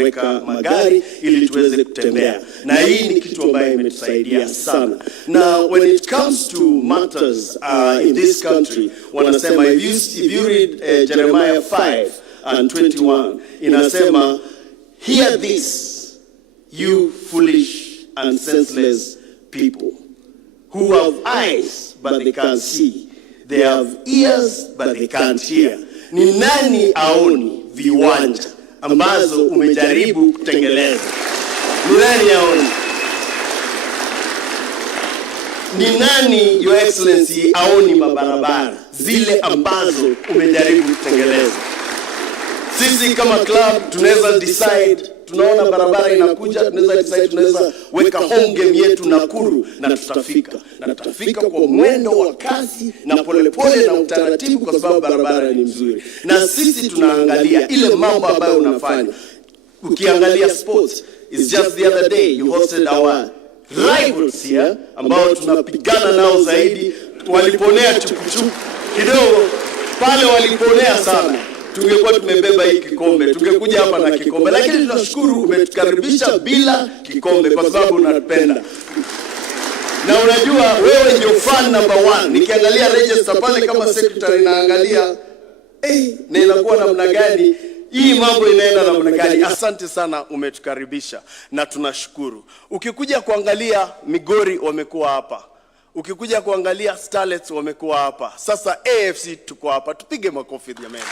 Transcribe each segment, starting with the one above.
tumeweka magari ili tuweze kutembea, na hii ni kitu ambayo imetusaidia sana. Now when it comes to matters in this country, wanasema if you read Jeremiah 5:21, inasema, hear this, you foolish and senseless people, who have eyes but they can't see, they have ears but they can't hear. Ni nani aoni viwanja ambazo umejaribu kutengeleza? Ni nani aoni? Ni nani, Your Excellency, aoni mabarabara zile ambazo umejaribu kutengeleza? Sisi kama club tunaweza decide, tunaona barabara inakuja, tunaweza decide, tunaweza weka home game yetu Nakuru, na tutafika kwa mwendo wa kasi na polepole na utaratibu, kwa sababu barabara ni mzuri. Na sisi tunaangalia ile mambo ambayo unafanya. Ukiangalia sports, it's just the other day you hosted our rivals here ambao tunapigana nao zaidi. Waliponea chukuchuku kidogo pale, waliponea sana. Tungekuwa tumebeba hii kikombe, tungekuja hapa na kikombe, lakini tunashukuru umetukaribisha bila kikombe kwa sababu unatupenda. Na unajua wewe ndio fan number 1. Nikiangalia register pale kama secretary naangalia, na inakuwa namna gani hii mambo inaenda namna gani. Asante sana, umetukaribisha na tunashukuru. Ukikuja kuangalia Migori wamekuwa hapa, ukikuja kuangalia Starlets wamekuwa hapa, sasa AFC tuko hapa. Tupige makofi jamani.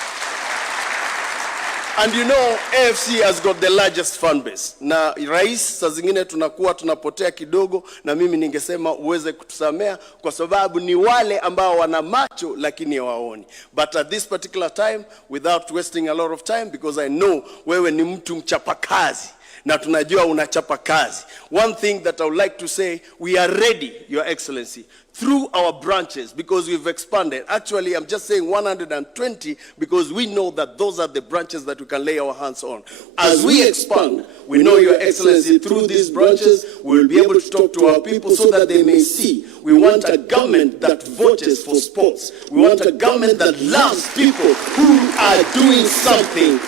And you know, AFC has got the largest fan base. Na rais saa zingine tunapotea kidogo, na mimi ningesema uweze kutusamea kwa sababu ni wale ambao wana macho lakini hawaoni. But at this particular time, without wasting a lot of time, because I know wewe ni mtu mchapakazi na tunajua unachapa kazi. One thing that I would like to say, we are ready, Your Excellency, through our branches, because we've expanded. Actually, I'm just saying 120 because we know that those are the branches that we can lay our hands on. As we expand, we know, Your Excellency, through these branches, we'll be able to talk to our people so that they may see. We want a government that votes for sports. We want a government that loves people who are doing something.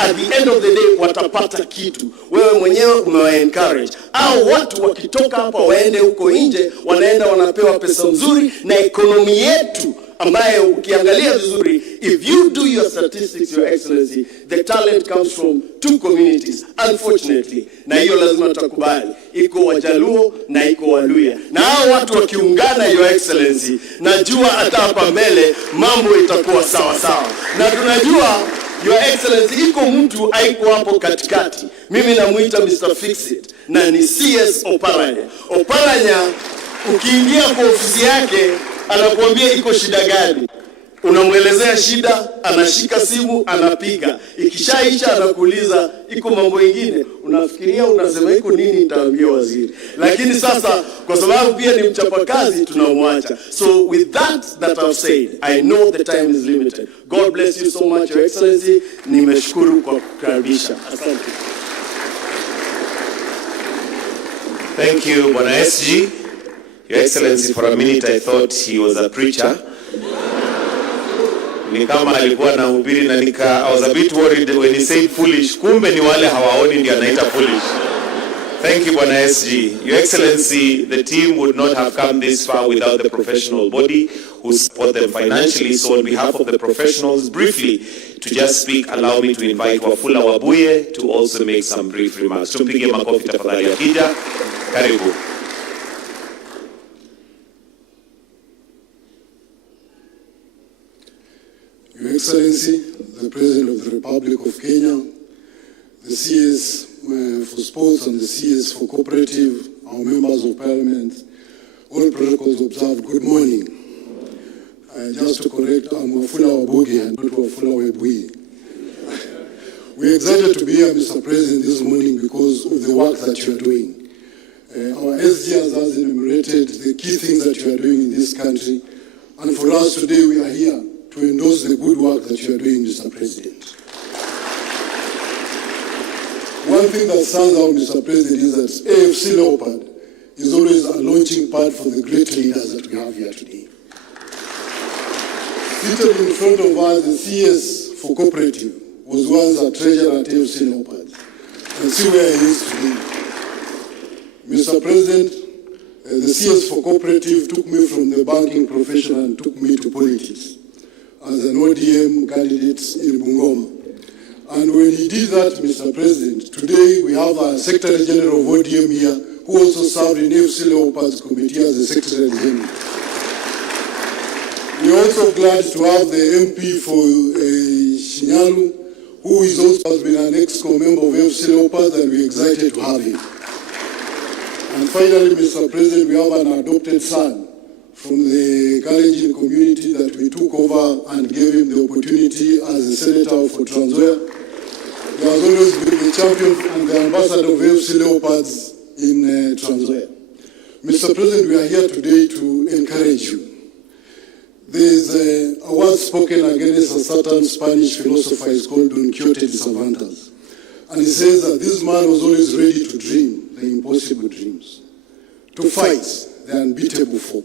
At the end of the day, watapata kitu. Wewe mwenyewe umewa-encourage. Au watu wakitoka hapa waende huko nje, wanaenda wanapewa pesa nzuri, na ekonomi yetu ambayo ukiangalia vizuri, if you do your statistics, Your Excellency, the talent comes from 2 communities, unfortunately. Na hiyo lazima tutakubali. Iko Wajaluo na iko Waluya. Na hao watu wakiungana, Your Excellency, najua hata hapa mbele mambo itakuwa sawa sawa. Na tunajua, Your Excellency, iko mtu aiko hapo katikati. Mimi namuita Mr. Fixit, na ni CS Oparanya. Oparanya, ukiingia kwa ofisi yake, anakuambia iko shida gani. Unamwelezea shida, anashika simu, anapiga. Ikishaisha anakuuliza iko mambo mengine. Unafikiria, unasema iko nini, nitaambia waziri. Lakini sasa kwa sababu pia ni mchapakazi, tunamwacha. So with that I've said, I know the time is limited. God bless you so much, Your Excellency. Nimeshukuru kwa kukaribisha. Asante. Thank you, Bwana SG. Your Excellency, for a minute I thought he was a preacher. Ni kama alikuwa anahubiri, na I was a bit worried when he said foolish. Kumbe ni wale hawaoni ndio anaita foolish. Thank you, Bwana SG. Your Excellency, the team would not have come this far without the professional body who support them financially. So on behalf of the professionals, briefly, to just speak, allow me to invite Wafula Wabuye to also make some brief remarks. Tupige makofi tafadhali akija. Karibu. Your Excellency, the President of the Republic of Kenya, the CS for Sports and the CS for Cooperative, our members of Parliament, all protocols observed, good morning. Just to correct, I'm Wafula Wabuye and not Wafula Webuye. We're excited to be here, Mr. President, this morning because of the work that you are doing. Our SGs has enumerated the key things that you are doing in this country, and for us today we are here to endorse the good work that you are doing, Mr. President. One thing that stands out, Mr. President, is that AFC Leopard is always a launching pad for the great leaders that we have here today. Seated in front of us, the CS for Cooperative was once a treasurer at AFC Leopards. and see where he is today. Mr. President, the CS for Cooperative took me from the banking profession and took me to politics as an ODM candidate in Bungoma. And when he did that, Mr. President, today we have a Secretary General of ODM here who also served in AFC Leopards Committee as a Secretary General. We are also glad to have the MP for Shinyalu, who is also has been an ex-co member of AFC Leopards, and we are excited to have him. And finally, Mr. President, we have an adopted son from the Kalenjin community that we took over and gave him the opportunity as a senator for Trans Nzoia. He has always been the champion and the ambassador of AFC Leopards in Trans Nzoia. Mr. President, we are here today to encourage you. There is a word spoken against a certain Spanish philosopher, is called Don Quixote de Cervantes. And he says that this man was always ready to dream the impossible dreams, to fight the unbeatable foe,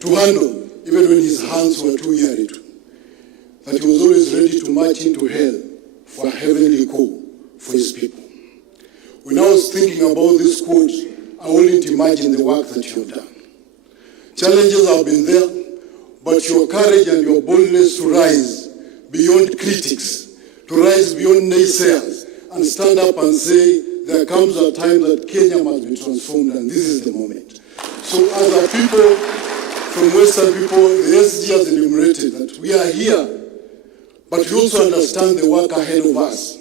to handle even when his hands were too weary to, that he was always ready to march into hell for a heavenly call for his people. When I was thinking about this quote, I wouldn't imagine the work that you have done. Challenges have been there, but your courage and your boldness to rise beyond critics, to rise beyond naysayers, and stand up and say, there comes a time that Kenya must be transformed, and this is the moment. So as a people, from Western people, the SG has enumerated that we are here, but we also understand the work ahead of us.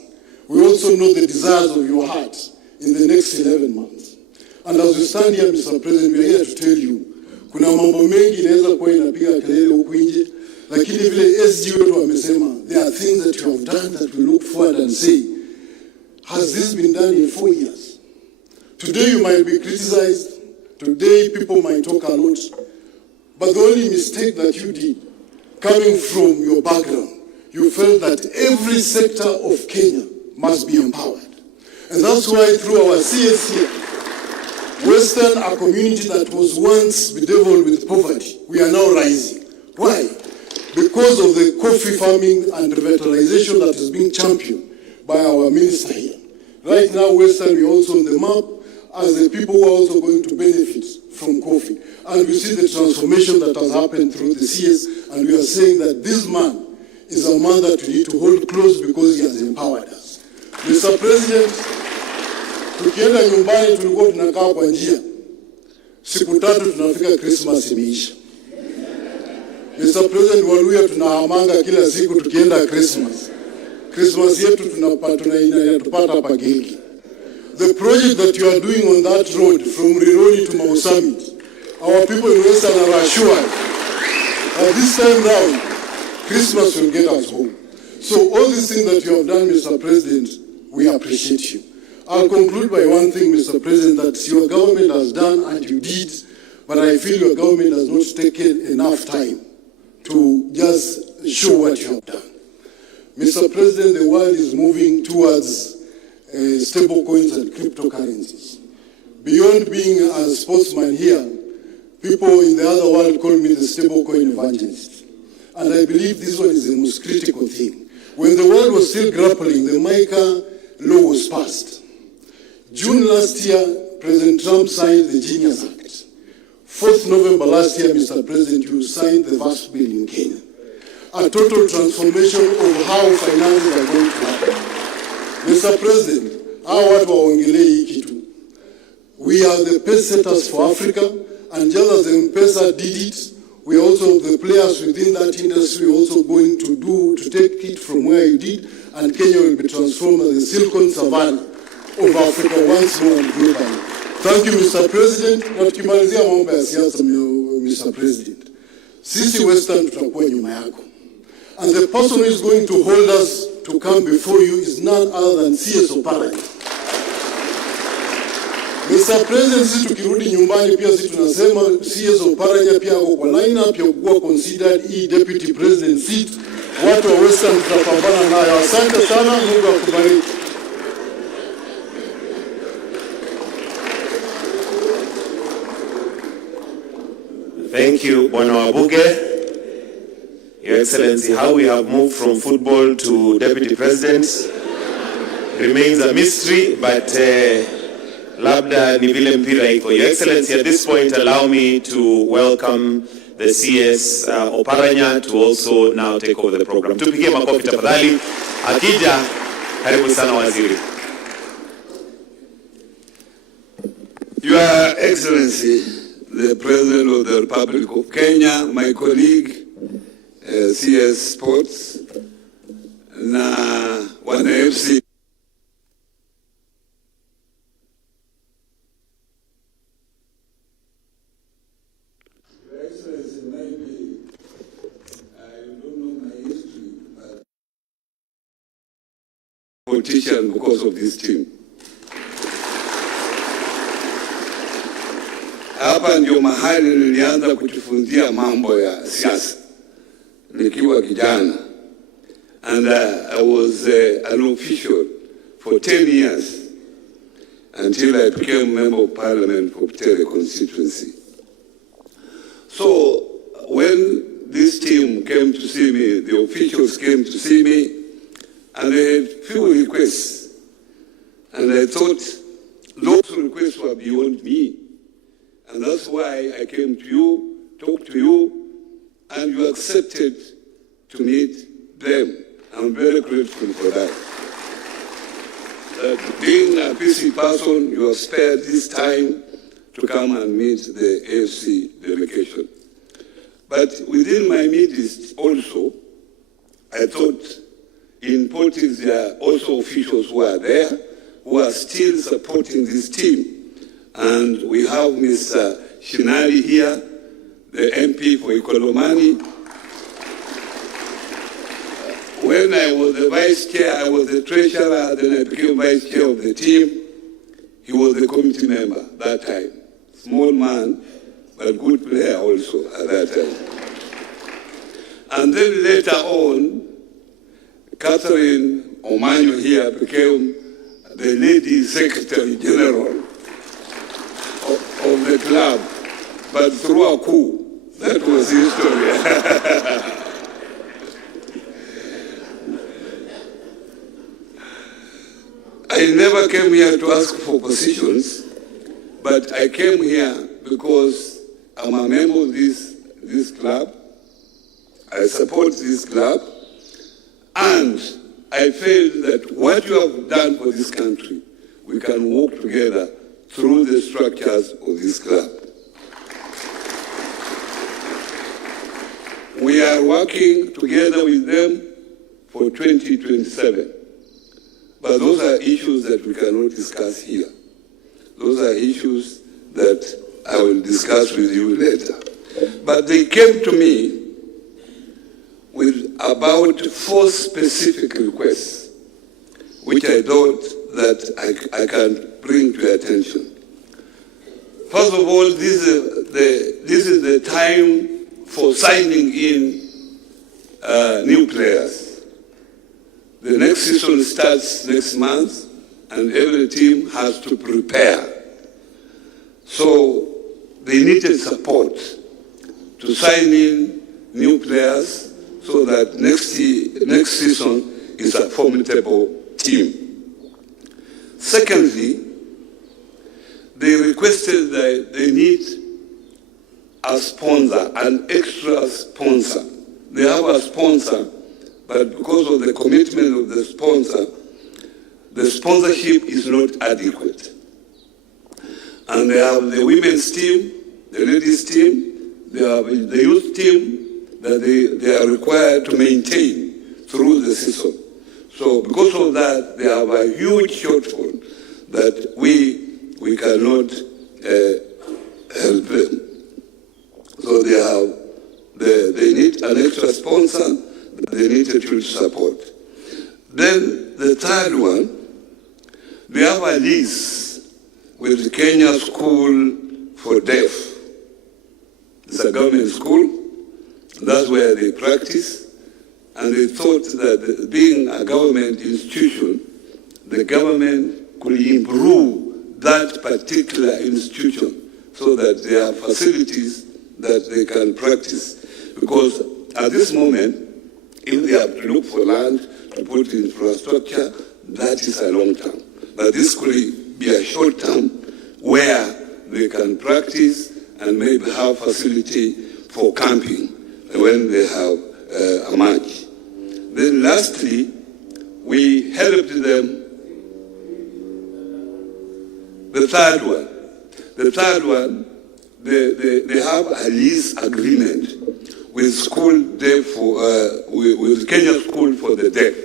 We also know the desires of your heart in the next 11 months. And as we stand here, Mr. President, we are here to tell you, kuna mambo mengi inaweza kuwa inapiga kelele huku nje, lakini vile SG wetu wamesema, there are things that you have done that we look forward and say, has this been done in 4 years? Today you might be criticized, today people might talk a lot, but the only mistake that you did, coming from your background, you felt that every sector of Kenya must be empowered. And that's why through our CS here, Western, a community that was once bedeviled with poverty, we are now rising. Why? Because of the coffee farming and revitalization that is being championed by our minister here. Right now, Western, we are also on the map as the people who are also going to benefit from coffee. And we see the transformation that has happened through the CS, and we are saying that this man is a man that we need to hold close because he has empowered us. Mr. President, tukienda nyumbani tulikuwa tunakaa kwa njia. Siku 3 tunafika Christmas imeisha. Mr. President, Waluya tunahamanga kila siku tukienda Christmas. Christmas yetu tunapata hapa Gilgi. The project that you are doing on that road from Rironi to Mau Summit, our people in Western are assured that this time round, Christmas will get us home. So all these things that you have done, Mr. President, we appreciate you. I'll conclude by one thing, Mr. President, that your government has done and you did, but I feel your government has not taken enough time to just show what you have done. Mr. President, the world is moving towards stable coins and cryptocurrencies. Beyond being a sportsman here, people in the other world call me the stable coin evangelist. And I believe this one is the most critical thing. When the world was still grappling, the MICA law was passed. June last year, President Trump signed the Genius Act. 4th November last year, Mr. President, you signed the vast bill in Kenya. A total transformation of how finances are going to happen. Mr. President, our watu waongelee hii kitu. We are the pace setters for Africa, and just as M-Pesa did it, we are also the players within that industry also going to take it from where you did, and Kenya will be transformed as the Silicon Savannah of Africa once more and globally. Thank you, Mr. President. Na tukimalizia mambo ya siasa, Mr. President, sisi Western tutakuwa nyuma yako. And the person who is going to hold us to come before you is none other than CS Oparanya. Mr. President, sisi tukirudi nyumbani pia sisi tunasema CS Oparanya pia ako kwa line-up ya kuwa considered deputy president seat. Watu wa Western tutapambana nayo. Asante sana, Mungu akubariki. Thank you, Bwana Wabuge. Your Excellency, how we have moved from football to deputy president remains a mystery, but labda ni vile mpira iko. Your Excellency, at this point, allow me to welcome the CS Oparanya to also now take over the program. Tupigie makofi tafadhali. Akija, karibu sana waziri. Your Excellency, the President of the Republic of Kenya, my colleague, CS Sports, na wana AFC. Your Excellency, maybe I don't know my history, but politician because of this team. Hapa ndio mahali nilianza kujifunzia mambo ya siasa nikiwa kijana, and I was an official for 10 years until I became member of parliament for Butere constituency. So when this team came to see me, the officials came to see me, and they had few requests, and I thought those requests were beyond me. And that's why I came to you, talked to you, and you accepted to meet them. I'm very grateful for that. Being a busy person, you have spared this time to come and meet the AFC delegation. But within my meetings also, I thought in politics there are also officials who are there, who are still supporting this team. And we have Mr. Shinali here, the MP for Ikolomani. When I was the vice chair, I was the treasurer, then I became vice chair of the team. He was the committee member that time. Small man, but good player also at that time. And then later on, Catherine Omanyo here became the lady secretary general of the club, but through a coup. That was history. I never came here to ask for positions, but I came here because I'm a member of this club. I support this club, and I feel that what you have done for this country, we can work together through the structures of this club. We are working together with them for 2027. But those are issues that we cannot discuss here. Those are issues that I will discuss with you later. But they came to me with about 4 specific requests, which I thought that I can bring to your attention. First of all, this is the time for signing in new players. The next season starts next month, and every team has to prepare. So they needed support to sign in new players so that next season is a formidable team. Secondly, they requested that they need a sponsor, an extra sponsor. They have a sponsor, but because of the commitment of the sponsor, the sponsorship is not adequate. And they have the women's team, the ladies team, they have the youth team that they are required to maintain through the season. So because of that, they have a huge shortfall that we cannot help them. So they need an extra sponsor, they need a huge support. Then the third one, we have a lease with the Kenya School for Deaf. It's a government school, that's where they practice, and they thought that being a government institution, the government could improve that particular institution so that there are facilities that they can practice. Because at this moment, if they have to look for land to put infrastructure, that is a long term. But this could be a short term where they can practice and maybe have facility for camping when they have a match. Then lastly, we helped them. The third one, they have a lease agreement with school deaf with Kenya School for the Deaf.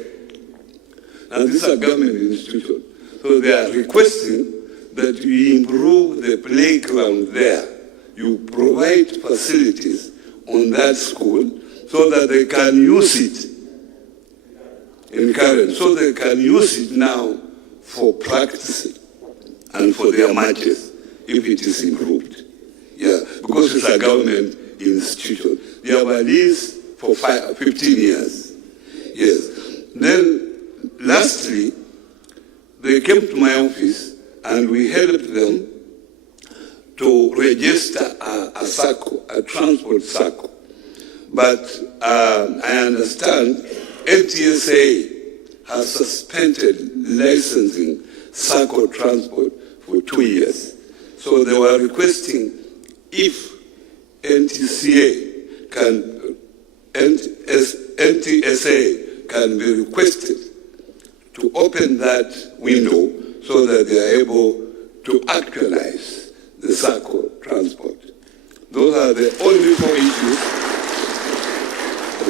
And this is a government institution. So they are requesting that you improve the playground there. You provide facilities on that school so that they can use it in current, so they can use it now for practicing and for their matches if it is improved. Yeah, because it's a government institution. They have a lease for 15 years. Yes. Then, lastly, they came to my office and we helped them to register a SACCO, a transport SACCO. But I understand NTSA has suspended licensing SACCO transport for 2 years. So they were requesting if NTSA can be requested to open that window so that they are able to actualize the SACCO transport. Those are the only 4 issues.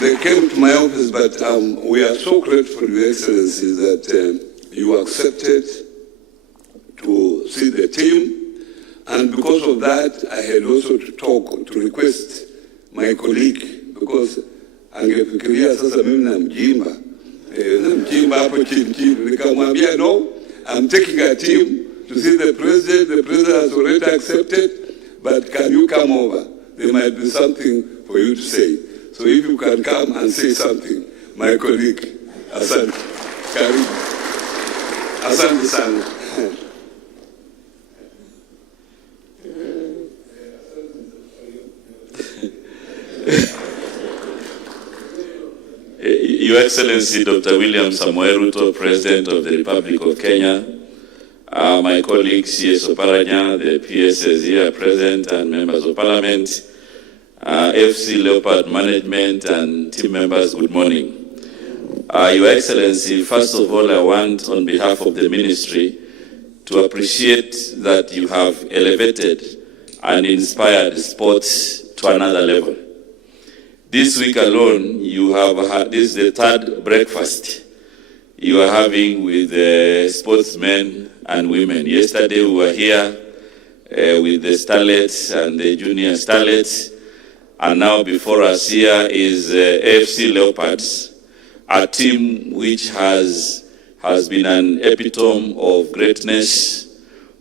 They came to my office, but we are so grateful, Your Excellency, that you accepted to see the team. And because of that, I had also to request my colleague, because angefikiria sasa mimi namjimba hapo chini, nikamwambia no, I'm taking a team to see the president. The president has already accepted, but can you come over? There might be something for you to say. So if you can come and say something, my colleague, Asante, Karim, Asante sana. Your Excellency Dr. William Samoei Ruto, President of the Republic of Kenya, my colleague C.S. Oparanya, the PSS here present, and members of Parliament, AFC Leopard management and team members, good morning. Your Excellency, first of all, I want, on behalf of the ministry, to appreciate that you have elevated and inspired sports to another level. This week alone, you have had, this is the third breakfast you are having with the sportsmen and women. Yesterday we were here with the starlets and the junior starlets, and now before us here is AFC Leopards, a team which has been an epitome of greatness,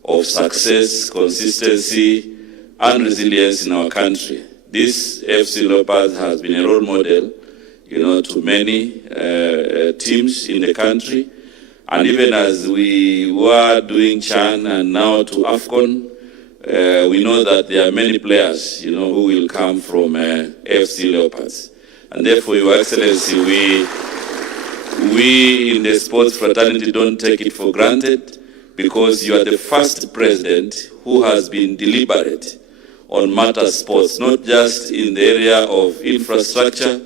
of success, consistency, and resilience in our country. This AFC Leopards has been a role model, to many teams in the country. And even as we were doing CHAN and now to AFCON, we know that there are many players, who will come from AFC Leopards. And therefore, Your Excellency, we in the sports fraternity don't take it for granted, because you are the first president who has been deliberate on matters sports, not just in the area of infrastructure,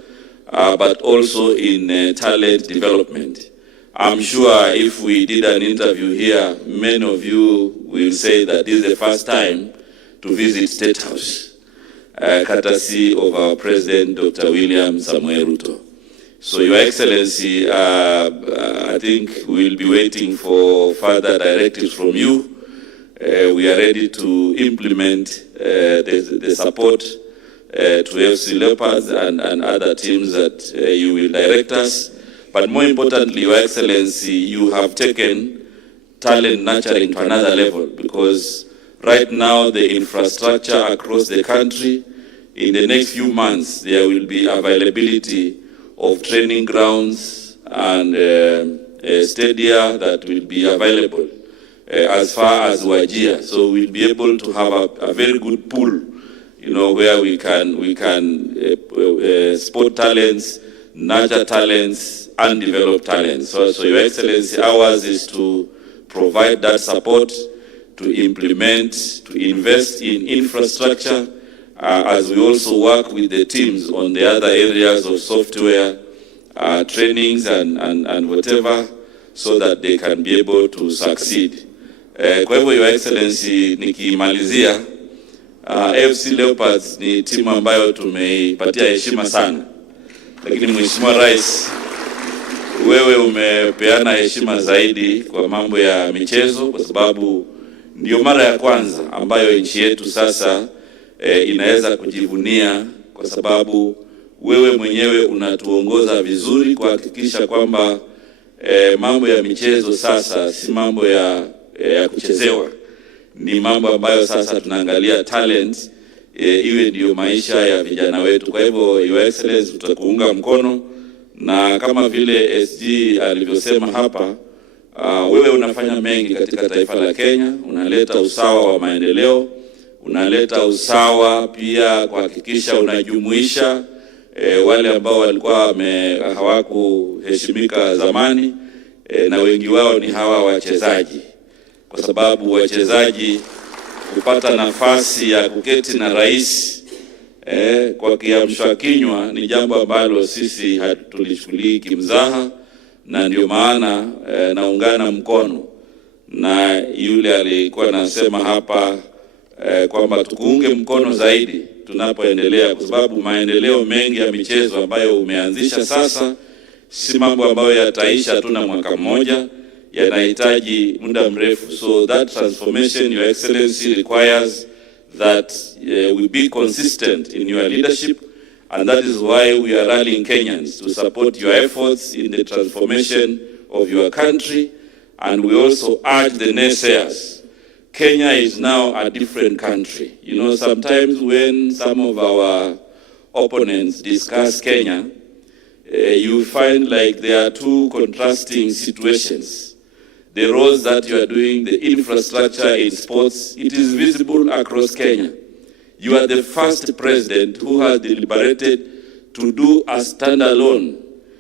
but also in talent development. I'm sure if we did an interview here, many of you will say that this is the first time to visit Statehouse, courtesy of our President, Dr. William Samoei Ruto. So, Your Excellency, I think we'll be waiting for further directives from you. We are ready to implement the support to AFC Leopards and other teams that you will direct us. But more importantly, Your Excellency, you have taken talent nurturing to another level, because right now the infrastructure across the country, in the next few months, there will be availability of training grounds and stadia that will be available as far as Wajir. So we'll be able to have a very good pool, where we can sport talents nurture talents and develop talents. So Your Excellency, ours is to provide that support, to implement, to invest in infrastructure, as we also work with the teams on the other areas of software, trainings and whatever, so that they can be able to succeed. Kwa hivyo, Your Excellency, nikimalizia, AFC Leopards ni timu ambayo tumeipatia heshima sana. Lakini Mheshimiwa Rais, wewe umepeana heshima zaidi kwa mambo ya michezo, kwa sababu ndio mara ya kwanza ambayo nchi yetu sasa inaweza kujivunia, kwa sababu wewe mwenyewe unatuongoza vizuri kuhakikisha kwamba mambo ya michezo sasa si mambo ya kuchezewa, ni mambo ambayo sasa tunaangalia talent, iwe ndio maisha ya vijana wetu. Kwa hivyo, Your Excellency, tutakuunga mkono, na kama vile SG alivyosema hapa, wewe unafanya mengi katika taifa la Kenya, unaleta usawa wa maendeleo, unaleta usawa pia kuhakikisha unajumuisha wale ambao walikuwa hawakuheshimika zamani, na wengi wao ni hawa wachezaji, kwa sababu wachezaji kupata nafasi ya kuketi na rais kwa kiamsha kinywa ni jambo ambalo sisi hatulichukulii kimzaha, na ndio maana naungana mkono na yule alikuwa anasema hapa kwamba tukuunge mkono zaidi tunapoendelea, kwa sababu maendeleo mengi ya michezo ambayo umeanzisha sasa si mambo ambayo yataisha tu na mwaka mmoja, yanahitaji muda mrefu. So that transformation, Your Excellency, requires that we be consistent in your leadership, and that is why we are rallying Kenyans to support your efforts in the transformation of your country. And we also urge the naysayers. Kenya is now a different country. You know, sometimes when some of our opponents discuss Kenya, you find like there are two contrasting situations. The roles that you are doing, the infrastructure in sports, it is visible across Kenya. You are the first president who has deliberated to do a standalone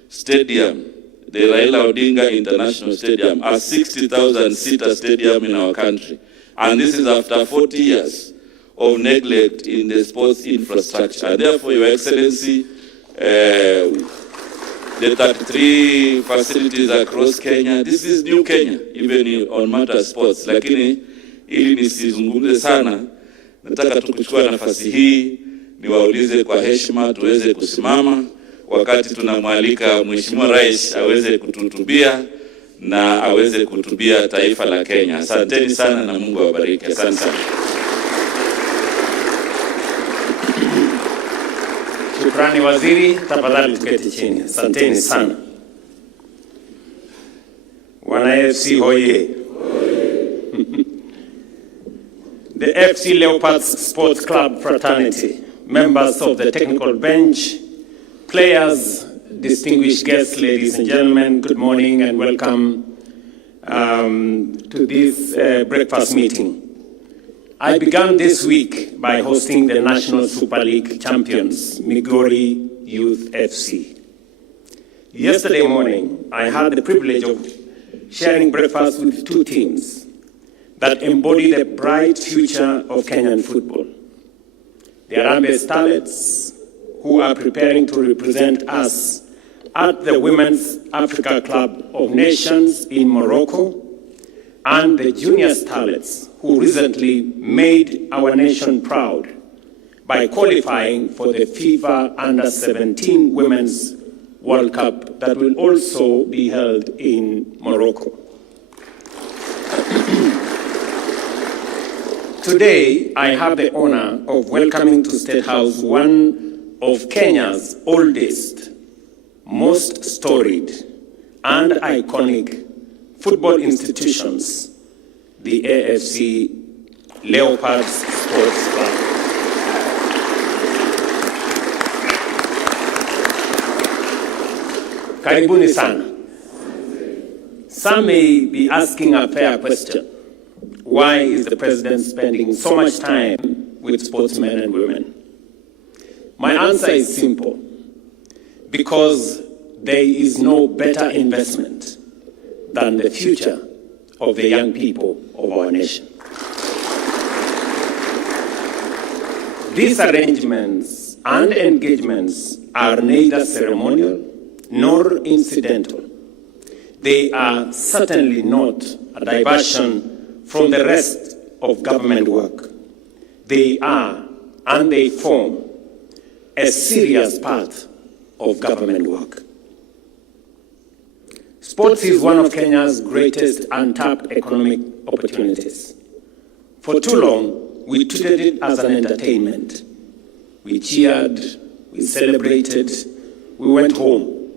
stadium, the Raila Odinga International Stadium, a 60,000-seater stadium in our country. And this is after 40 years of neglect in the sports infrastructure. And therefore, Your Excellency, the 33 facilities across Kenya, this is new Kenya, even on matter of sports. Lakini ili nisizungumze sana, nataka tukuchukua nafasi hii niwaulize kwa heshima tuweze kusimama wakati tunamwalika Mheshimiwa Rais aweze kutuhutubia na aweze kuhutubia taifa la Kenya. Asanteni sana na Mungu awabariki. Asante sana. Shukrani waziri, tafadhali tuketi chini. Asanteni sana. Wana AFC hoye. The AFC Leopards Sports Club fraternity, members of the technical bench, players, distinguished guests, ladies and gentlemen, good morning and welcome to this breakfast meeting. I began this week by hosting the National Super League champions, Migori Youth FC. Yesterday morning, I had the privilege of sharing breakfast with two teams that embody the bright future of Kenyan football. The Harambee Starlets, who are preparing to represent us at the Women's Africa Club of Nations in Morocco, and the Junior Starlets, who recently made our nation proud by qualifying for the FIFA Under-17 Women's World Cup that will also be held in Morocco. Today, I have the honor of welcoming to Statehouse one of Kenya's oldest, most storied, and iconic football institutions, the AFC Leopards Sports Club. Karibuni sana. Some may be asking a fair question. Why is the president spending so much time with sportsmen and women? My answer is simple. because there is no better investment than the future of the young people of our nation. These arrangements and engagements are neither ceremonial nor incidental. They are certainly not a diversion from the rest of government work. They are, and they form, a serious part of government work. Sports is one of Kenya's greatest untapped economic opportunities. For too long, we treated it as an entertainment. We cheered, we celebrated, we went home.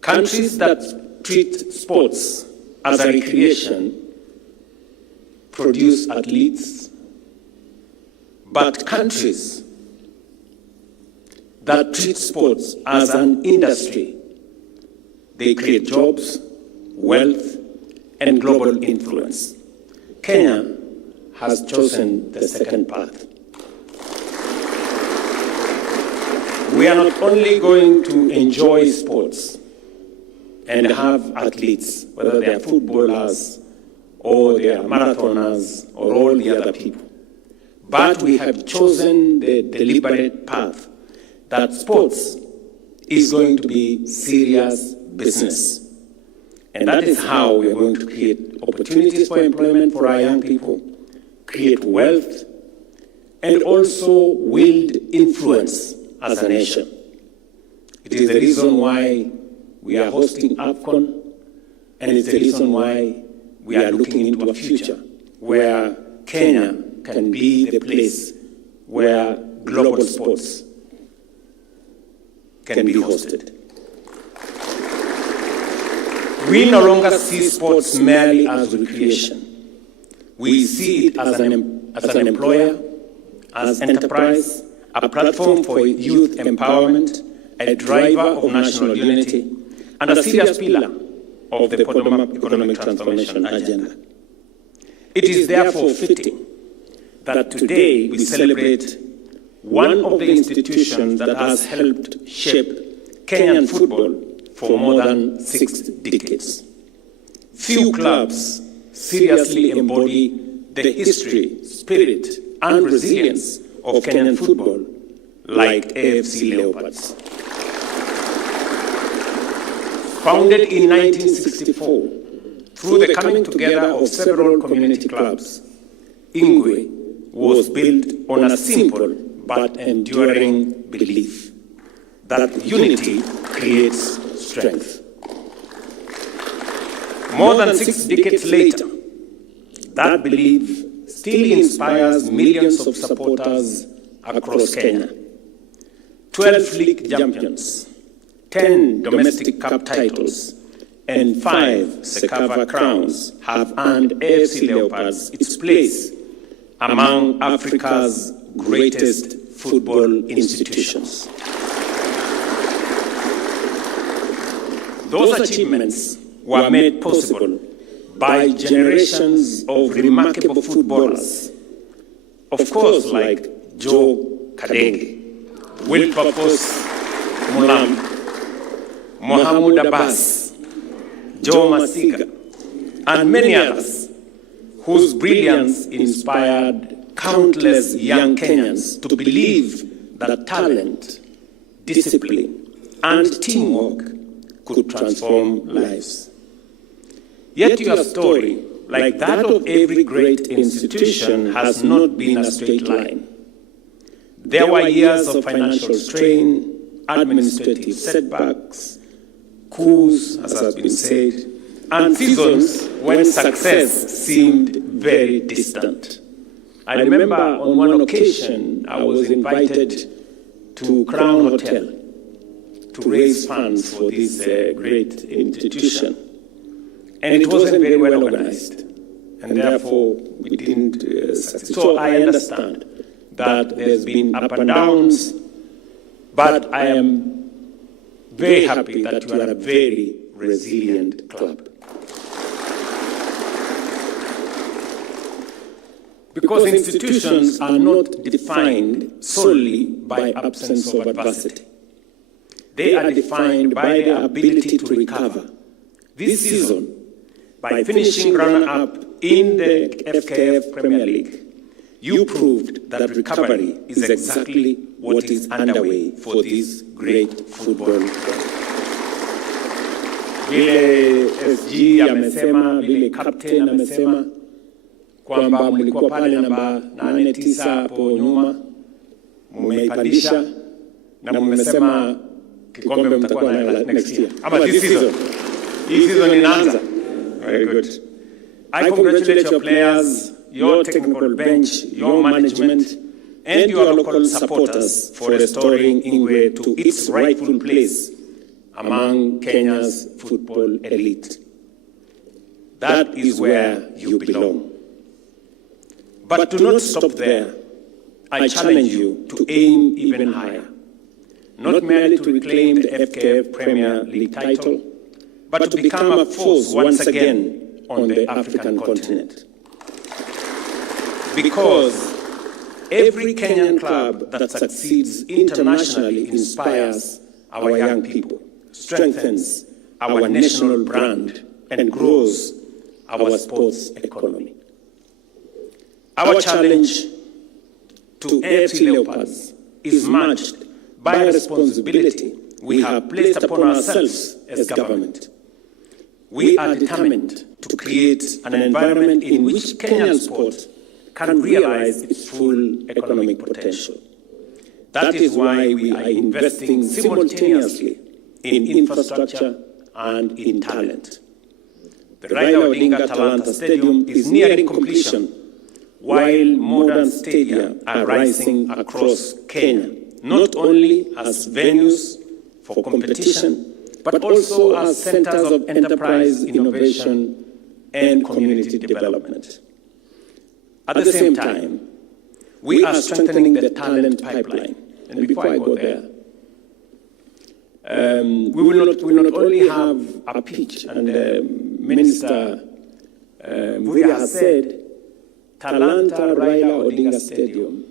Countries that treat sports as a recreation produce athletes, but countries that treat sports as an industry, they create jobs, wealth, and global influence. Kenya has chosen the second path. We are not only going to enjoy sports and have athletes, whether they are footballers or they are marathoners or all the other people, but we have chosen the deliberate path that sports is going to be serious business. And that is how we are going to create opportunities for employment for our young people, create wealth, and also wield influence as a nation. It is the reason why we are hosting AFCON, and it's the reason why we are looking into a future where Kenya can be the place where global sports can be hosted. We no longer see sports merely as recreation. We see it as an employer, as enterprise, a platform for youth empowerment, a driver of national unity, and a serious pillar of the economic transformation agenda. It is therefore fitting that today we celebrate one of the institutions that has helped shape Kenyan football for more than 6 decades. Few clubs seriously embody the history, spirit, and resilience of Kenyan football like AFC Leopards. Founded in 1964, through the coming together of several community clubs, Ingwe was built on a simple but enduring belief that unity creates strength. More than 6 decades later, that belief still inspires millions of supporters across Kenya. 12 league champions, 10 domestic cup titles, and 5 Sekava crowns have earned AFC Leopards its place among Africa's greatest football institutions. Those achievements were made possible by generations of remarkable footballers, of course, like Joe Kadenge, Wilberforce Mulam, Mohamed Abbas, Joe Masiga, and many others whose brilliance inspired countless young Kenyans to believe that talent, discipline, and teamwork could transform lives. Yet your story, like that of every great institution, has not been a straight line. There were years of financial strain, administrative setbacks, coups, as has been said, and seasons when success seemed very distant. I remember on one occasion I was invited to Crown Hotel to raise funds for this great institution. And it wasn't very well organized, and therefore we didn't succeed. So I understand that there's been up and downs, but I am very happy that you are a very resilient club. Because institutions are not defined solely by absence of adversity. They are defined by their ability to recover. This season, by finishing runner-up in the FKF Premier League, you proved that recovery is exactly what is underway for this great football club. Vile SG amesema, vile captain amesema, kwamba mlikuwa pale namba 8-9 hapo nyuma, mmeipandisha na mmesema kikombe mtakuwa na next year. Ama this season. This season inaanza. Very good. I congratulate your players, your technical bench, your management, and your local supporters for restoring Ingwe to its rightful place among Kenya's football elite. That is where you belong. But do not stop there. I challenge you to aim even higher. Not merely to reclaim the FKF Premier League title, but to become a force once again on the African continent. Because every Kenyan club that succeeds internationally inspires our young people, strengthens our national brand, and grows our sports economy. Our challenge to AFC Leopards is matched by a responsibility we have placed upon ourselves as government. We are determined to create an environment in which Kenyan sport can realize its full economic potential. That is why we are investing simultaneously in infrastructure and in talent. The Raila Odinga Talanta Stadium is nearing completion, while modern stadia are rising across Kenya, not only as venues for competition, but also as centers of enterprise, innovation, and community development. At the same time, we are strengthening the talent pipeline. And before I go there, we will not only have a pitch, and Minister Vuya has said, Talanta Raila Odinga Stadium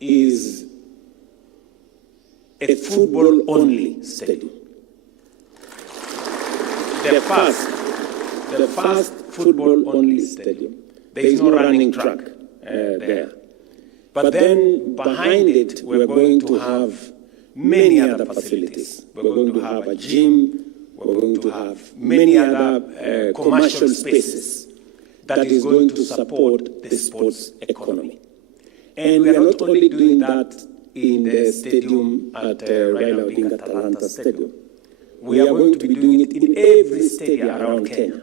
is a football-only stadium. The first football-only stadium. There is no running track there. But then behind it, we're going to have many other facilities. We're going to have a gym. We're going to have many other commercial spaces that is going to support the sports economy. And we are not only doing that in the stadium at Raila Odinga Talanta Stadium. We are going to be doing it in every stadium around Kenya.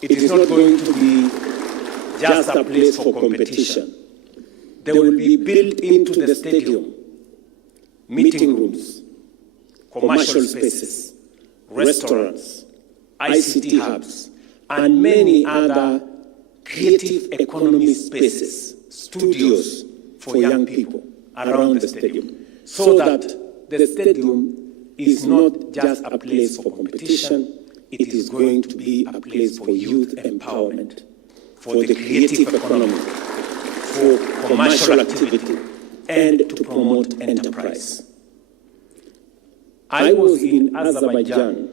It is not going to be just a place for competition. There will be built into the stadium meeting rooms, commercial spaces, restaurants, ICT hubs, and many other creative economy spaces, studios for young people around the stadium, so that the stadium is not just a place for competition, it is going to be a place for youth empowerment, for the creative economy, for commercial activity, and to promote enterprise. I was in Azerbaijan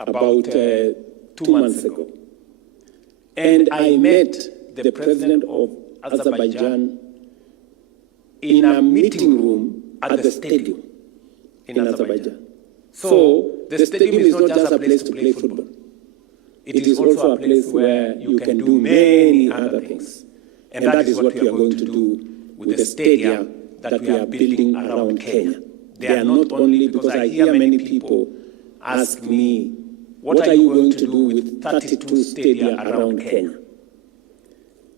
about 2 months ago, and I met the president of Azerbaijan in a meeting room at the stadium in Azerbaijan. So the stadium is not just a place to play football. It is also a place where you can do many other things. And that is what we are going to do with the stadia that we are building around Kenya. They are not only, because I hear many people ask me, what are you going to do with 32 stadia around Kenya?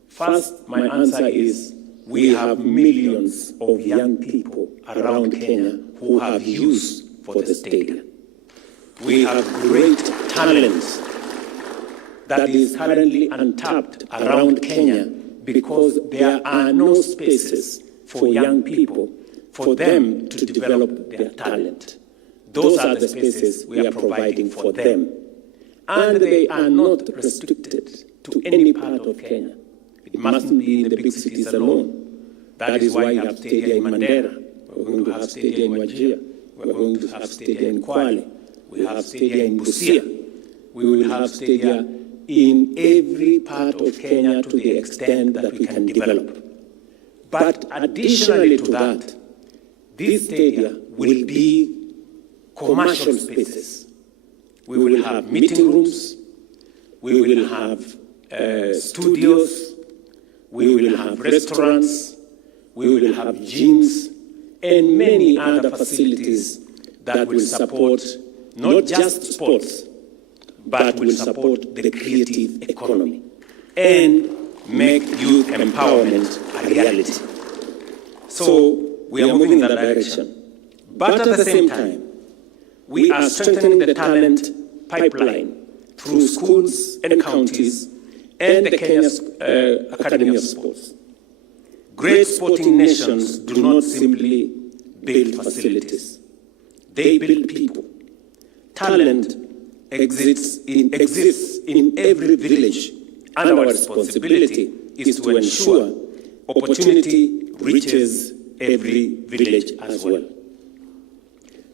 First, my answer is, we have millions of young people around Kenya who have use for the stadium. We have great talent that is currently untapped around Kenya because there are no spaces for young people for them to develop their talent. Those are the spaces we are providing for them. And they are not restricted to any part of Kenya. It mustn't be in the big cities alone. That is why we have stadia in Mandera. We're We're going to have stadia in Wajir. We're going to have stadia in Kwale. We have stadia in Busia. We will have stadia in every part of Kenya to the extent that we can develop. But additionally to that, these stadia will be commercial spaces. We will have meeting rooms, we will have studios, we will have restaurants, we will have gyms, and many other facilities that will support not just sports, but will support the creative economy and make youth empowerment a reality. So we are moving in that direction. But at the same time, we are strengthening the talent pipeline through schools and counties and the Kenya's Academy of Sports. Great sporting nations do not simply build facilities. They build people. Talent exists in every village, and our responsibility is to ensure opportunity reaches every village as well.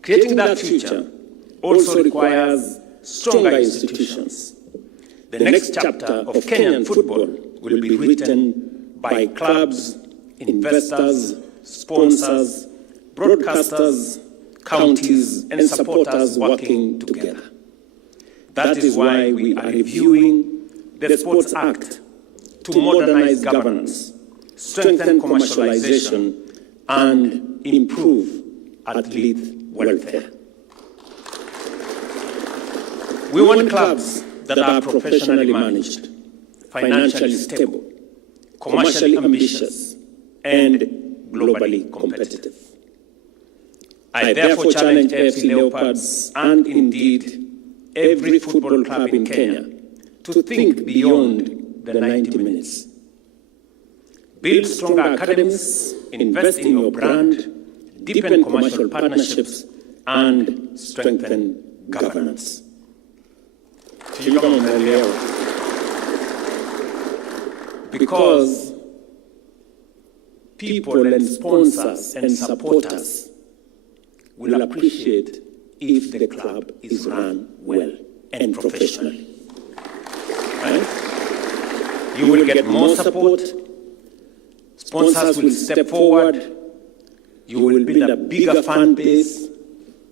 Creating that future also requires stronger institutions. The next chapter of Kenyan football will be written by clubs, investors, sponsors, broadcasters, counties, and supporters working together. That is why we are reviewing the Sports Act to modernize governance, strengthen commercialization, and improve athlete welfare. We want clubs that are professionally managed, financially stable, commercially ambitious, and globally competitive. I therefore challenge AFC Leopards and indeed every football club in Kenya to think beyond the 90 minutes. Build stronger academies, invest in your brand, deepen commercial partnerships, and strengthen governance. Because people and sponsors and supporters will appreciate if the club is run well and professionally. Right? You will get more support, sponsors will step forward, you will build a bigger fan base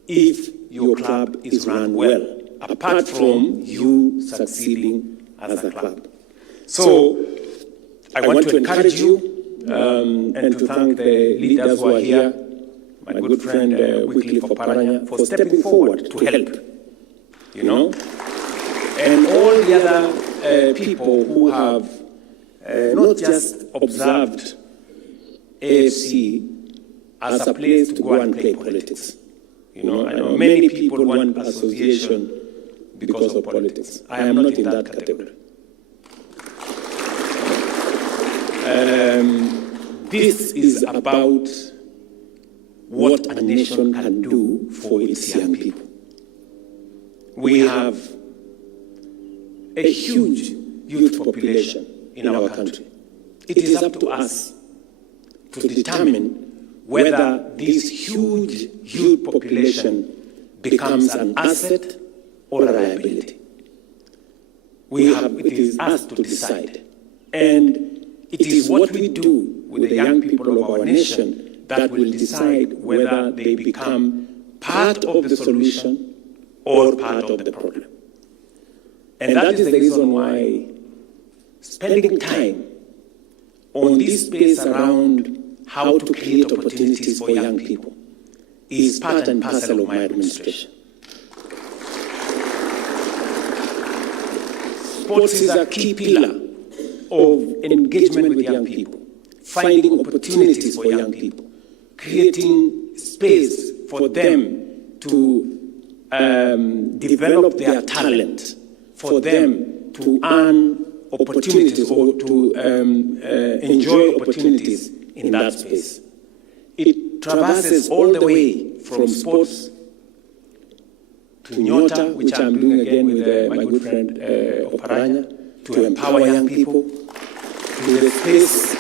if your club is run well, apart from you succeeding as a club. So I want to encourage you and to thank the leaders who are here, my good friend Wycliffe Oparanya, for stepping forward to help, and all the other people who have not just observed AFC as a place to go and play politics. I know many people want association because of politics. I am not in that category. This is about what a nation can do for its young people. We have a huge youth population in our country. It is up to us to determine whether this huge youth population becomes an asset or a liability. It is us to decide. And it is what we do with the young people of our nation that will decide whether they become part of the solution or part of the problem. And that is the reason why spending time on this space around how to create opportunities for young people is part and parcel of my administration. Sports is a key pillar of engagement with young people, finding opportunities for young people, creating space for them to develop their talent, for them to earn opportunities or to enjoy opportunities in that space. It traverses all the way from sports to Nyota, which I'm doing again with my good friend Oparanya, to empower young people, to the space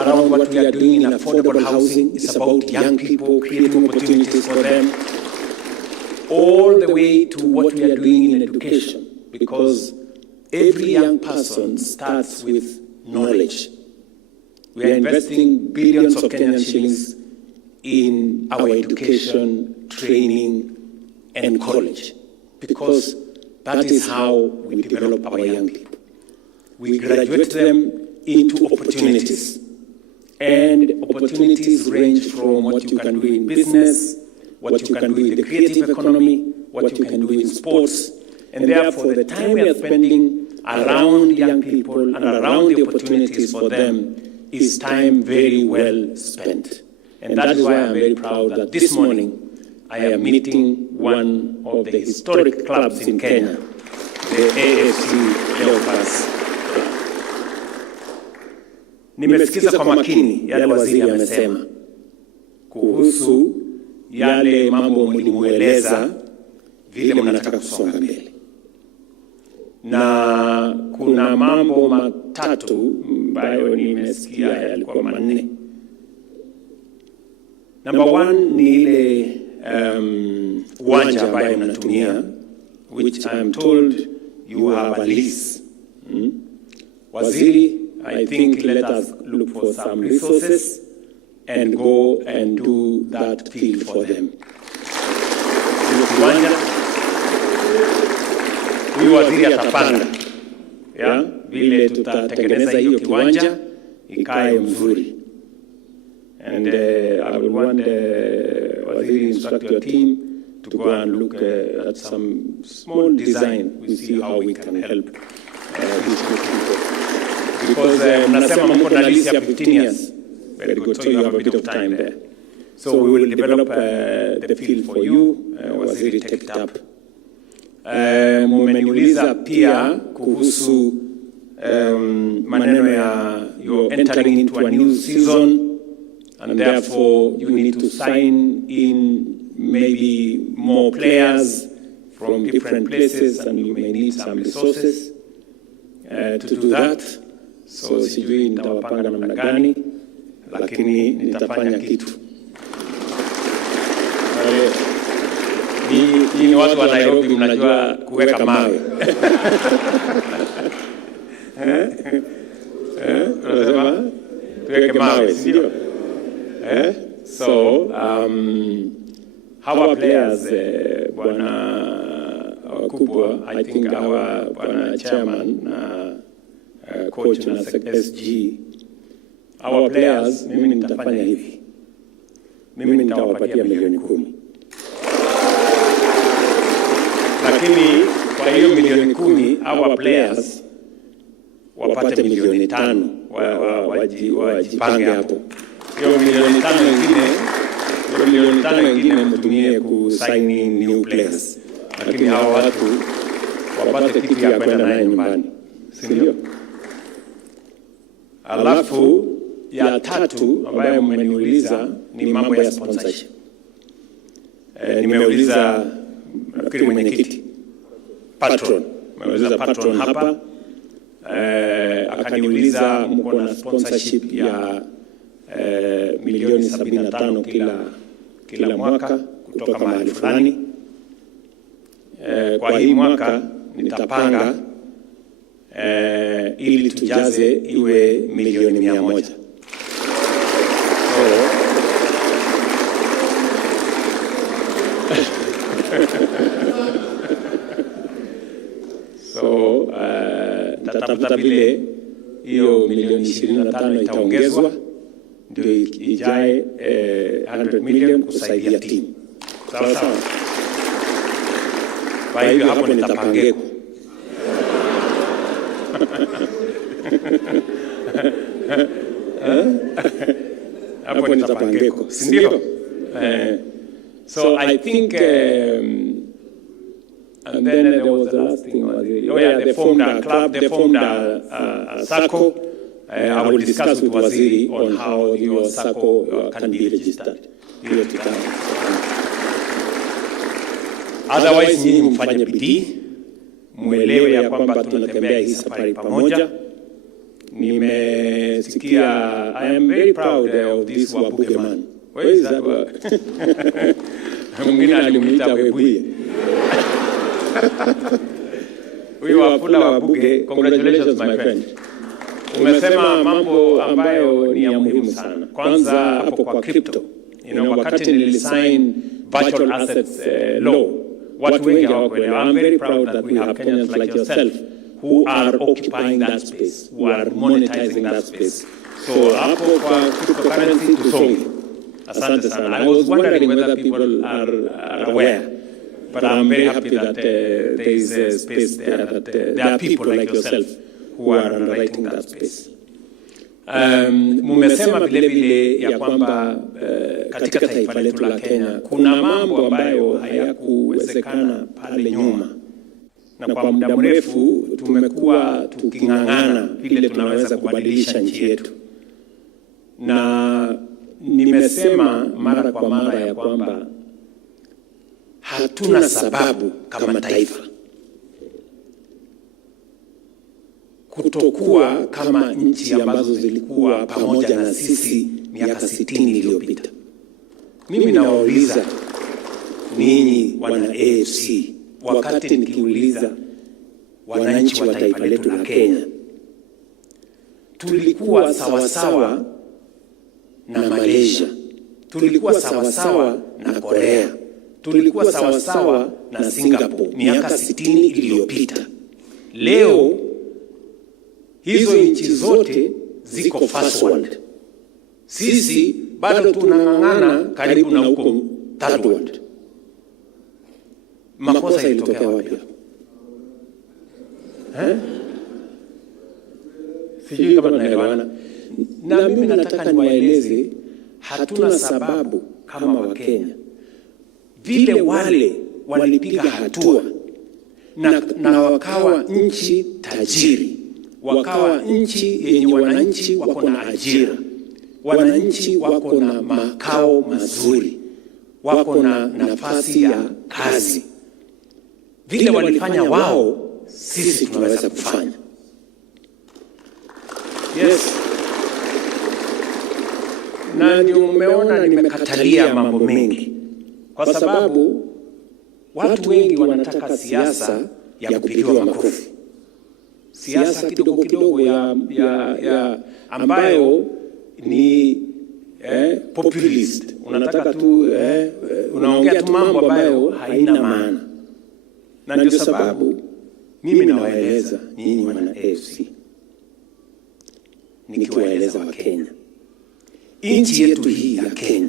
around what we are doing in affordable housing. It's about young people, creating opportunities for them, all the way to what we are doing in education, because every young person starts with knowledge. We are investing billions of Kenyan shillings in our education, training, and college, because that is how we develop our young people. We graduate them into opportunities, and opportunities range from what you can do in business, what you can do in the creative economy, what you can do in sports, and therefore the time we are spending around young people and around the opportunities for them is time very well spent. And that is why I'm very proud that this morning I am meeting one of the historic clubs in Kenya, the AFC Leopards. Nimesikiza kwa makini yale waziri amesema kuhusu yale mambo mlimueleza vile mnataka kusonga mbele. Na kuna mambo matatu ambayo nimesikia yalikuwa manne. Number one ni ile uwanja ambayo mnatumia, which I am told you have a lease. Waziri, I think let us look for some resources and go and do that field for them. Uwanja, huyu waziri atapanga vile tutatengeneza hiyo kiwanja ikae mzuri. And I will want waziri instruct your team to go and look at some small design. We see how we can help these people. Because mnasema mko na lease ya 15 years. Very good, so you have a bit of time there. So we will develop the field for you. Waziri, take it up. Mumeniuliza pia kuhusu maneno ya you're entering into a new season, and therefore you need to sign in maybe more players from different places, and you may need some resources to do that. So sijui nitawapanga namna gani, lakini nitafanya kitu. Ni watu wa Nairobi mnajua kuweka mawe. Unasema tuweke mawe, sio? So our players, bwana wakubwa, I think our bwana chairman na coach na SG, our players, mimi nitafanya hivi. Mimi nitawapatia milioni 10. Lakini kwa hiyo milioni 10 our players wapate milioni 5 wajipange hapo. Hiyo milioni 5 ingine mtumie kusign new players. Lakini hao watu wapate kitu ya kwenda naye nyumbani. Si ndio? Alafu ya tatu ambayo mmeniuliza ni mambo ya sponsorship. Nimeuliza nafikiri mwenyekiti patron, nimeuliza patron hapa, akaniuliza mko na sponsorship ya milioni 75 kila mwaka kutoka mahali fulani. Kwa hii mwaka nitapanga ili tujaze iwe milioni 100. So nitatafuta vile hiyo milioni 25 itaongezwa ndio ijae 100 million kusaidia team. Sawa sawa. Kwa hivyo hapo nitapangeko. Hapo nitapangeko, si ndio? So I think and then there was the last thing, they formed a club, they formed a SACCO. I will discuss with Waziri on how your SACCO can be registered. Otherwise, nyinyi mfanye bidii, muelewe ya kwamba tunatembea hii safari pamoja, nimesikia, I am very proud of this Wabuge man. Where is that? Mwingine alimuita Webuye. Huyu Wafula Wabuge, congratulations my friend. Umesema mambo ambayo ni ya muhimu sana. Kwanza hapo kwa crypto. Wakati nilisign virtual assets law, watu wengi hawakuelewa. I'm very proud that we have Kenyans like yourself who are occupying that space, who are monetizing that space. So hapo kwa cryptocurrency tusonge. Asante sana. I was wondering whether people are aware, but I'm very happy that there is a space there, that there are people like yourself who are underwriting that space. Mumesema vile vile ya kwamba katika taifa letu la Kenya kuna mambo ambayo hayakuwezekana pale nyuma, na kwa muda mrefu tumekuwa tuking'ang'ana vile tunaweza kubadilisha nchi yetu. Na nimesema mara kwa mara ya kwamba hatuna sababu kama taifa kutokuwa kama nchi ambazo zilikuwa pamoja na sisi miaka 60 iliyopita. Mimi nawauliza ninyi wana AFC, wakati nikiuliza wananchi wa taifa letu la Kenya, tulikuwa sawasawa na Malaysia, tulikuwa sawasawa na Korea, tulikuwa sawasawa na Singapore miaka 60 iliyopita. Leo hizo nchi zote ziko first world. Sisi bado tunang'ang'ana karibu na huko third world. Makosa ilitokea wapi? Sijui kama tunaelewana. Na mimi nataka niwaeleze, hatuna sababu kama Wakenya. Vile wale walipiga hatua na wakawa nchi tajiri, wakawa nchi yenye wananchi wako na ajira, wananchi wako na makao mazuri, wako na nafasi ya kazi. Vile walifanya wao, sisi tunaweza kufanya. Yes. Na ndio umeona nimekatalia mambo mengi, kwa sababu watu wengi wanataka siasa ya kupigiwa makofi. Siasa kidogo kidogo ya ambayo ni populist. Unataka tu unaongea tu mambo ambayo haina maana. Na ndio sababu mimi nawaeleza nyinyi wana AFC, nikiwaeleza wa Kenya, nchi yetu hii ya Kenya,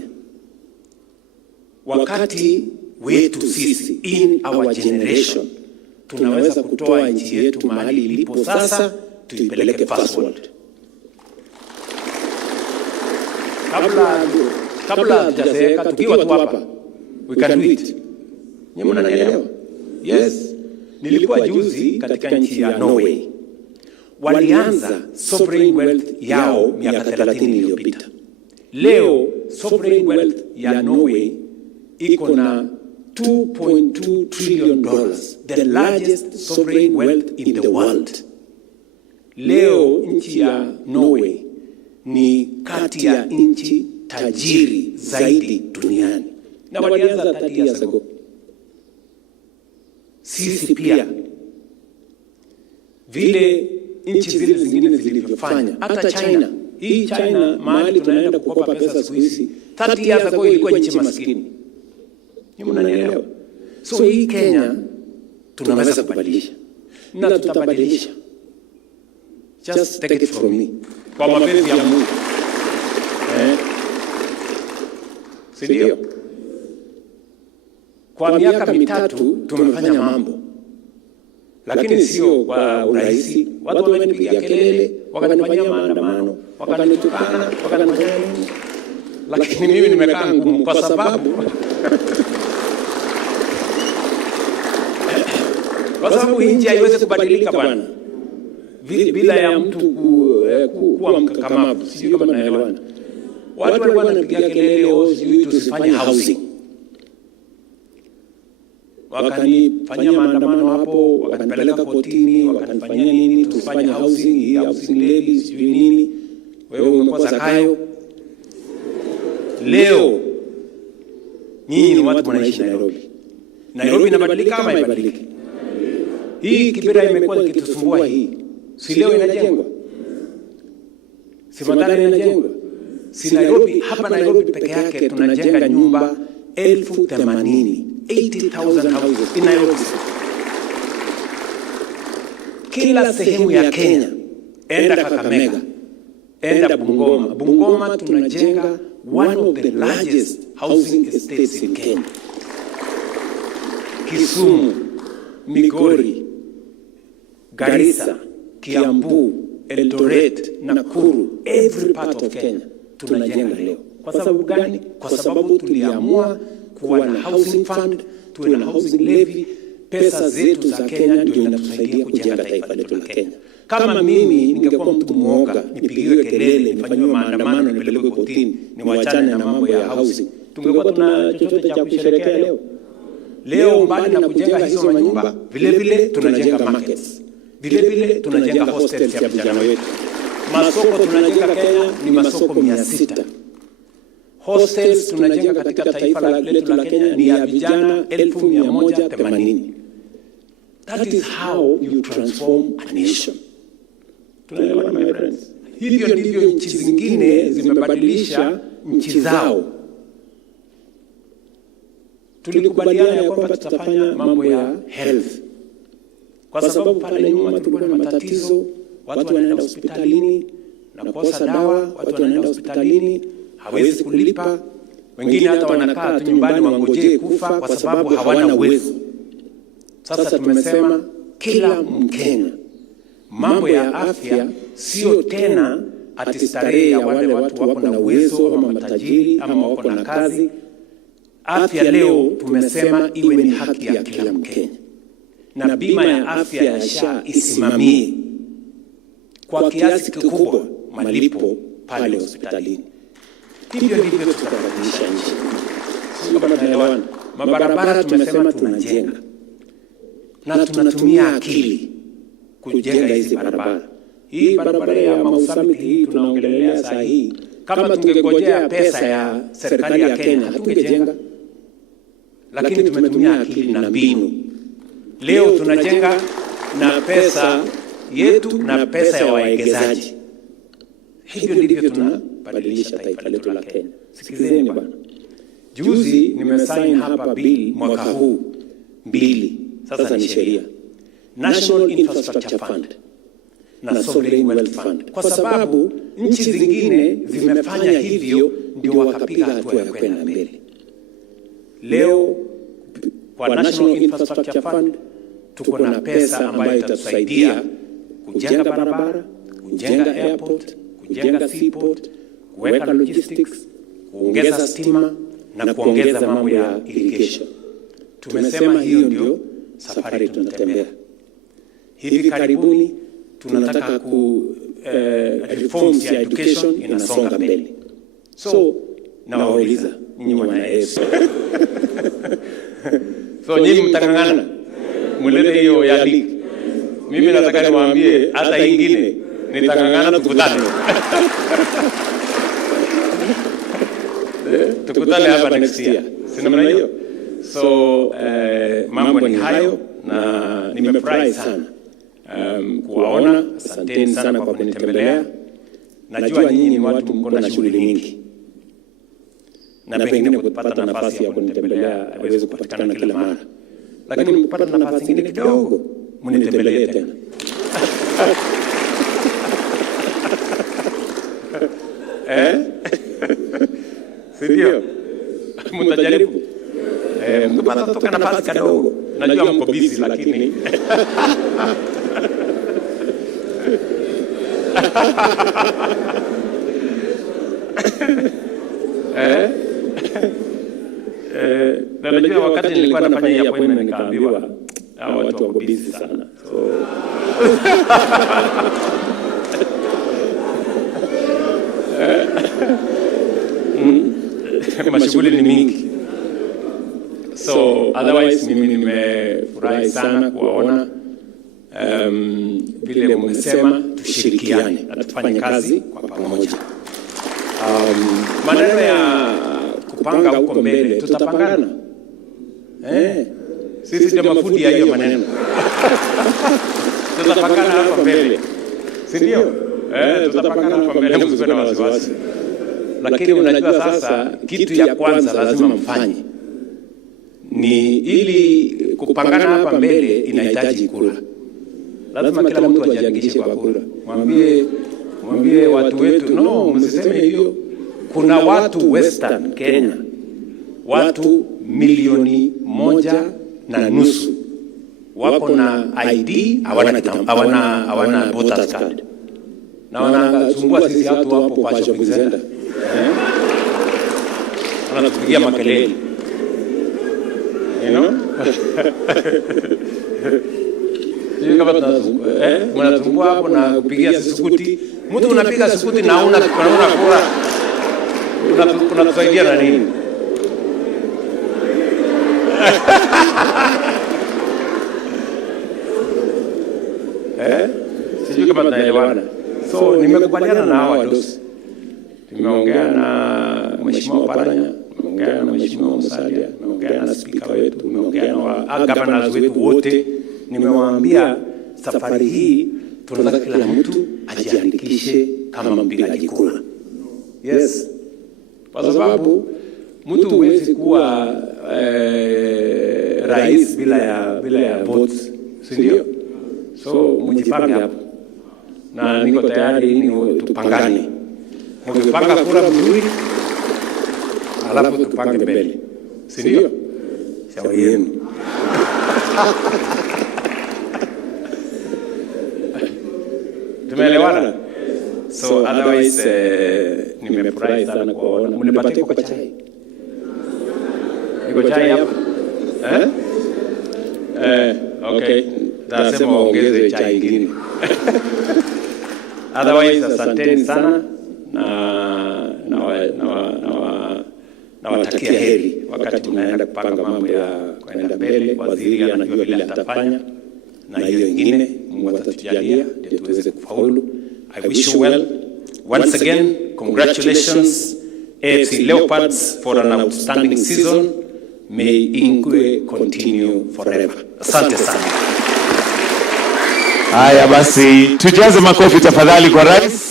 wakati wetu sisi, in our generation, tunaweza kutoa nchi yetu mahali ilipo sasa tuipeleke first world. Kabla tujazeeka tukiwa tu hapa, we can do it. Nyinyi mnanielewa? Yes. Nilikuwa juzi katika nchi ya Norway. Walianza sovereign wealth yao miaka 30 iliyopita. Leo sovereign wealth ya Norway iko na $2.2 trillion, the largest sovereign wealth in the world. Leo nchi ya Norway ni kati ya nchi tajiri zaidi duniani, na walianza 30 years ago. Sisi pia vile nchi zile zingine zilivyofanya, hata China. Hii China mahali tunaenda kukopa pesa siku hizi, 30 years ago ilikuwa nchi maskini. Ni mnanielewa? So hii Kenya tunaweza kubadilisha, na tutabadilisha. Just take it from me. Kwa mapenzi ya Mungu. Sindio? Kwa miaka 3 tumefanya mambo, lakini sio kwa urahisi. Watu wamenipigia kelele, wakanifanyia maandamano, wakanitukana, wakanifanya nini. Lakini mimi nimekaa ngumu kwa sababu nchi haiwezi kubadilika bwana bila ya mtu kuwa mkakamavu. Sijui kama naelewana. Watu walikuwa wanapigia kelele, sijui tusifanye housing. wakanifanyia maandamano hapo, wakanipeleka kotini, wakanifanyia nini, tufanye housing, housing levy, sijui nini. Wewe umekuwa Zakayo. Leo nyinyi ni watu mnaishi Nairobi. Nairobi inabadilika kama ibadiliki. Hii Kibera imekuwa ikitusumbua hii. Si leo inajengwa. Si Madale inajengwa. Si Nairobi, hapa Nairobi peke yake tunajenga nyumba 80,000, 80,000 houses in Nairobi. Kila sehemu ya Kenya, enda Kakamega, enda Bungoma. Bungoma tunajenga one of the largest housing estates in Kenya. Kisumu, Migori, Garissa, Kiambu, Eldoret, Nakuru, every part of Kenya tunajenga leo. Kwa sababu gani? Kwa sababu tuliamua kuwa na housing fund, tuwe na housing levy. Pesa zetu za Kenya ndio zinatusaidia kujenga taifa letu la Kenya. Kama mimi ningekuwa mtu muoga, nipigiwe kelele, nifanywe maandamano, nipelekwe kotini, niwaachane na mambo ya housing, tungekuwa tuna chochote cha kusherehekea leo. Leo mbali na kujenga hizo manyumba, vile vile tunajenga markets. Vile vile tunajenga hostels ya vijana wetu. Masoko tunajenga Kenya ni masoko 600. Hostels tunajenga katika taifa letu la Kenya ni ya vijana 1180. That is how you transform a nation. Tunaelewana my friends? Hivyo ndivyo nchi zingine zimebadilisha nchi zao. Tulikubaliana ya kwamba tutafanya mambo ya health. Kwa sababu pale nyuma tulikuwa na matatizo, watu wanaenda hospitalini na kukosa dawa, watu wanaenda hospitalini, hawezi kulipa, wengine hata wanakaa tu nyumbani wangojee kufa kwa sababu hawana uwezo. Sasa tumesema kila Mkenya, mambo ya afya sio tena ati starehe ya wale watu wako na uwezo ama matajiri ama wako na kazi. Afya leo tumesema iwe ni haki ya kila Mkenya. Na bima ya afya ya SHA isimamie kwa kiasi kikubwa malipo pale hospitalini. Hivyo ndivyo tutabadilisha nchi. Kama tunaelewana, mabarabara tumesema tunajenga. Na tunatumia akili kujenga hizi barabara. Hii barabara ya Mau Summit hii tunaongelea saa hii, kama tungengojea pesa ya serikali ya Kenya hatungejenga. Lakini tumetumia akili na mbinu. Leo tunajenga na pesa yetu na pesa ya wawekezaji. Hivyo ndivyo tunabadilisha taifa letu la Kenya. Sikizeni bwana. Juzi nimesign hapa bill mwaka huu 2. Sasa ni sheria. National Infrastructure Fund na Sovereign Wealth Fund. Kwa sababu nchi zingine zimefanya hivyo ndio wakapiga hatua ya kwenda mbele. Leo kwa National Infrastructure Fund tuko na pesa ambayo itatusaidia kujenga barabara, kujenga airport, kujenga seaport, kuweka logistics, kuongeza stima na kuongeza mambo ya irrigation. Tumesema hiyo ndio safari tunatembea. Hivi karibuni tunataka reforms ya education inasonga mbele. So nawauliza nyinyi wana AFC. So nyinyi mtangangana mulete hiyo ya league. Mimi nataka niwaambie hata ingine nitangangana tukutane. Tukutane hapa next year. Sina maana hiyo. So mambo ni hayo na nimefurahi sana kuwaona. Asanteni sana kwa kunitembelea. Najua nyinyi ni watu mko na shughuli nyingi. Na pengine kupata nafasi ya kunitembelea haiwezi kupatikana kila mara. Lakini mkipata nafasi nyingine kidogo, mnitembelee tena. Sindio? Mtajaribu. Mkipata toka nafasi kidogo. Najua mko busy lakini na najua wakati nilikuwa nafanya hii appointment nikaambiwa hao watu wako busy sana. So mashughuli ni mingi. So otherwise mimi nimefurahi sana kuwaona. Vile mmesema tushirikiane na tufanye kazi kwa pamoja. Maneno ya kupanga huko mbele tutapangana. Sisi ndio mafundi ya hiyo maneno. Tutapangana hapa mbele. Si ndio? Tutapangana hapa mbele, msiwe na wasiwasi. Lakini unajua sasa kitu ya kwanza lazima mfanye ni ili kupangana hapa mbele inahitaji kura. Lazima kila mtu ajiandikishe kwa kura. Mwambie watu wetu, no, msiseme hiyo. Kuna watu Western Kenya, watu 1.5 wako na ID, hawana voters card. Na wanasumbua sisi watu hapo kwa shopping center. Wanatupigia makelele. You know? Sio kama mnatumbua hapo na kupigia sukuti. Mtu unapiga sukuti na unaona kura. Unatusaidia na nini? Sijui kama tunaelewana. So nimekubaliana na hawa dosi. Tumeongea na Mheshimiwa Paranya, tumeongea na Mheshimiwa Musalia, tumeongea na speaker wetu, tumeongea na governors wetu wote. Nimewaambia safari hii tunataka kila mtu ajiandikishe kama mpigaji kura. Yes. Kwa sababu mtu huwezi kuwa rais bila ya votes, si ndio? So mjipange hapo. Na niko tayari ni tupangane. Mkipanga kura vizuri, alafu tupange mbele. Si ndio? Shauri yenu. Tumeelewana? So otherwise nimefurahi sana kuona. Mnipatie kwa chai. Niko chai hapa. Okay. Tasema ongeze chai nyingine. Otherwise asanteni sana na watakia heri wakati mnaenda kupanga mambo ya kwenda mbele. Waziri anajua vile atafanya na hiyo nyingine Mungu atatujalia ndio tuweze kufaulu. I wish you well. Once again, congratulations AFC Leopards for an outstanding season. May Ingwe continue forever. Asante sana. Haya basi, tujaze makofi tafadhali kwa rais.